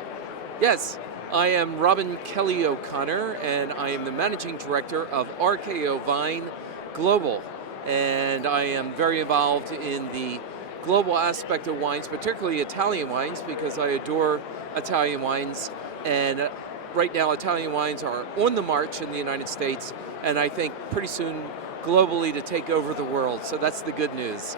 yourself. Yes, I am Robin Kelley O'Connor, and I am the Managing Director of RKO Vine Global. And I am very involved in the global aspect of wines, particularly Italian wines, because I adore Italian wines. And right now, Italian wines are on the march in the United States, and I think pretty soon globally to take over the world. So that's the good news.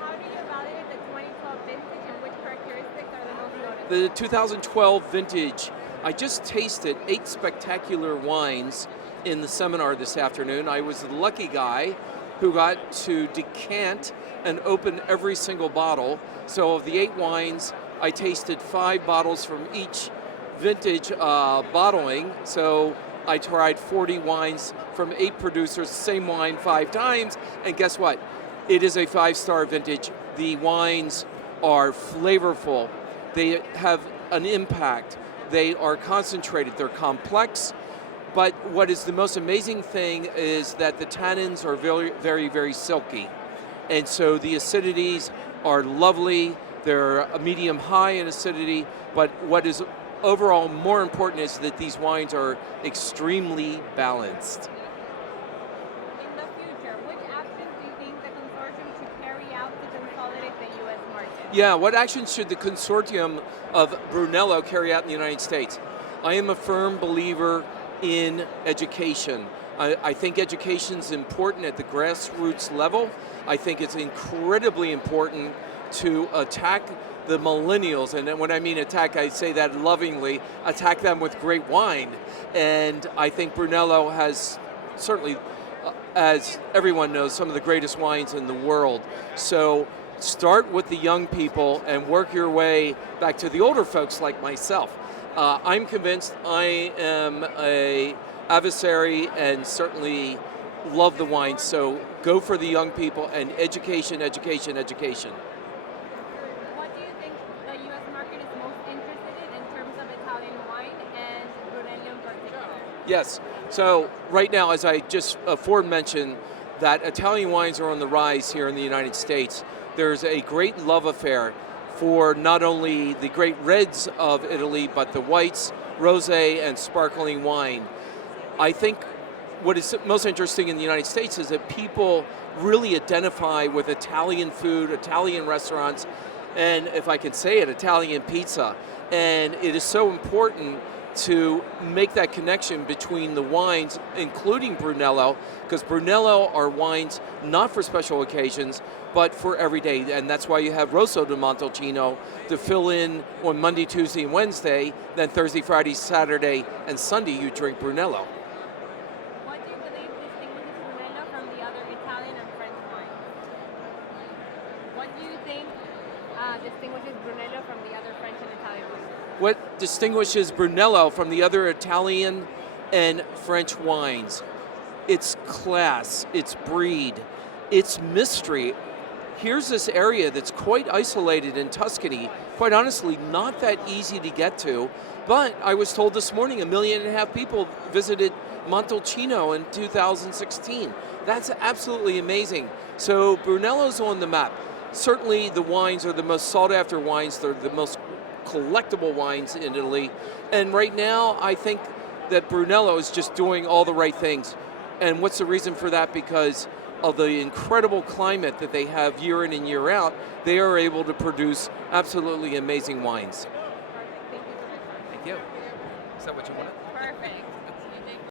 How do you evaluate the 2012 vintage and which characteristics are the most noticeable? The 2012 vintage, I just tasted 8 spectacular wines in the seminar this afternoon. I was the lucky guy who got to decant and open every single bottle. So of the 8 wines, I tasted 5 bottles from each vintage bottling. So I tried 40 wines from 8 producers, same wine 5 times, and guess what? It is a 5-star vintage. The wines are flavorful. They have an impact. They are concentrated. They're complex. But what is the most amazing thing is that the tannins are very, very, very silky. And so the acidities are lovely. They're a medium high in acidity. But what is overall more important is that these wines are extremely balanced. In the future, which actions do you think the consortium should carry out to consolidate the U.S. market? Yeah, what actions should the consortium of Brunello carry out in the United States? I am a firm believer in education. I think education is important at the grassroots level. I think it's incredibly important to attack the millennials, and when I mean attack, I say that lovingly, attack them with great wine. And I think Brunello has certainly, as everyone knows, some of the greatest wines in the world. So start with the young people and work your way back to the older folks like myself. I'm convinced I am a adversary and certainly love the wine, so go for the young people and education, education, education. What do you think the U.S. market is most interested in terms of Italian wine and Brunello in particular? Yes, so right now, as I just aforementioned, that Italian wines are on the rise here in the United States. There's a great love affair for not only the great reds of Italy, but the whites, rosé, and sparkling wine. I think what is most interesting in the United States is that people really identify with Italian food, Italian restaurants, and if I can say it, Italian pizza. And it is so important to make that connection between the wines, including Brunello, because Brunello are wines not for special occasions, but for every day. And that's why you have Rosso di Montalcino to fill in on Monday, Tuesday, and Wednesday. Then Thursday, Friday, Saturday, and Sunday you drink Brunello. What do you believe distinguishes Brunello from the other Italian and French wines? What do you think distinguishes Brunello from the other French and Italian wines? What distinguishes Brunello from the other Italian and French wines? It's class, it's breed, it's mystery. Here's this area that's quite isolated in Tuscany, quite honestly not that easy to get to, but I was told this morning 1.5 million people visited Montalcino in 2016. That's absolutely amazing. So Brunello's on the map. Certainly the wines are the most sought after wines, they're the most collectible wines in Italy. And right now, I think that Brunello is just doing all the right things. And what's the reason for that? Because of the incredible climate that they have year in and year out, they are able to produce absolutely amazing wines. Perfect. Thank you so much. Thank you. Is that what you wanted? Perfect.